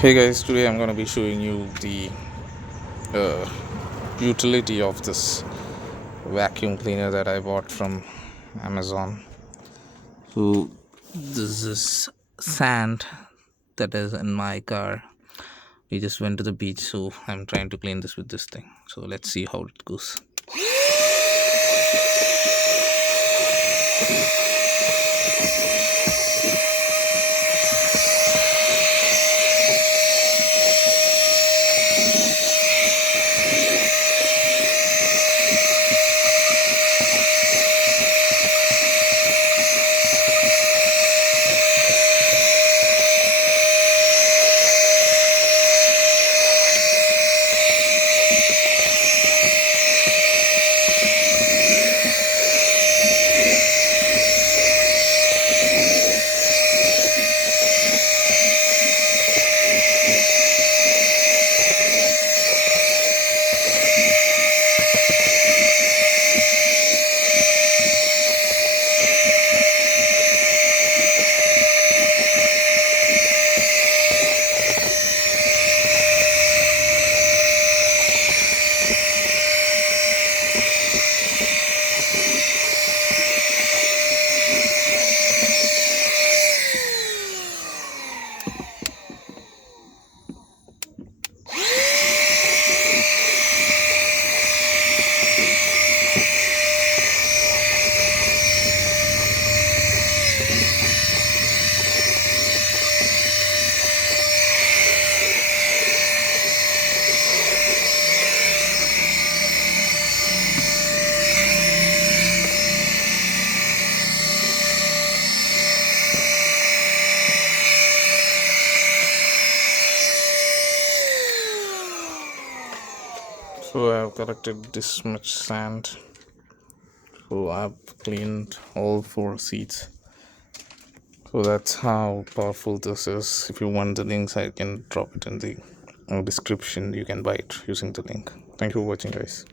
Hey guys, today I'm gonna be showing you the uh, utility of this vacuum cleaner that I bought from Amazon. So this is sand that is in my car. We just went to the beach, so I'm trying to clean this with this thing. So let's see how it goes. So I've collected this much sand. So I've cleaned all four seats. So that's how powerful this is. If you want the links, I can drop it in the description. You can buy it using the link. Thank you for watching, guys.